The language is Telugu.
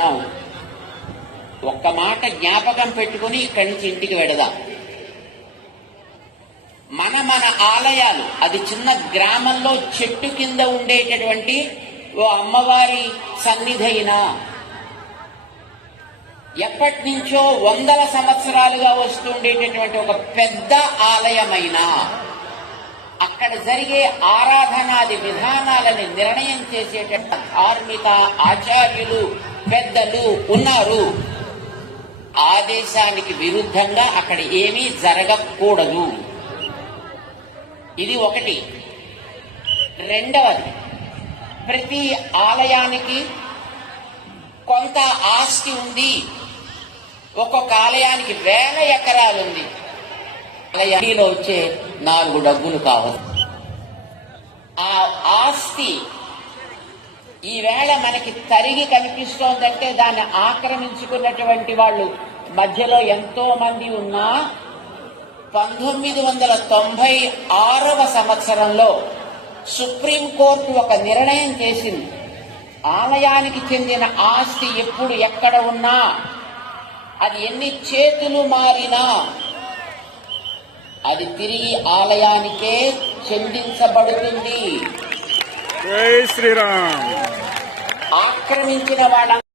మనం ఒక్క మాట జ్ఞాపకం పెట్టుకుని ఇక్కడి నుంచి ఇంటికి వెడదాం. మన ఆలయాలు, అది చిన్న గ్రామంలో చెట్టు కింద ఉండేటటువంటి ఓ అమ్మవారి సన్నిధి అయినా, ఎప్పటి నుంచో వందల సంవత్సరాలుగా వస్తుండేటటువంటి ఒక పెద్ద ఆలయమైనా, అక్కడ జరిగే ఆరాధనాది విధానాలని నిర్ణయం చేసేటటువంటి ధార్మిక ఆచార్యులు, పెద్దలు ఉన్నారు. ఆదేశానికి విరుద్ధంగా అక్కడ ఏమీ జరగకూడదు. ఇది ఒకటి. రెండవది, ప్రతి ఆలయానికి కొంత ఆస్తి ఉంది. ఒక్కొక్క ఆలయానికి 1000 ఎకరాలుంది. ఆలయంలో వచ్చే 4 డబ్బులు కావాలి. ఆ ఆస్తి ఈవేళ మనకి తరిగి కనిపిస్తోందంటే దాన్ని ఆక్రమించుకున్నటువంటి వాళ్ళు మధ్యలో ఎంతో మంది ఉన్నా 1996వ సంవత్సరంలో సుప్రీంకోర్టు ఒక నిర్ణయం చేసింది. ఆలయానికి చెందిన ఆస్తి ఎప్పుడు ఎక్కడ ఉన్నా, అది ఎన్ని చేతులు మారినా అది తిరిగి ఆలయానికే చెందించబడుతుంది. జై శ్రీరామ్. ఆక్రమించిన వాళ్ళ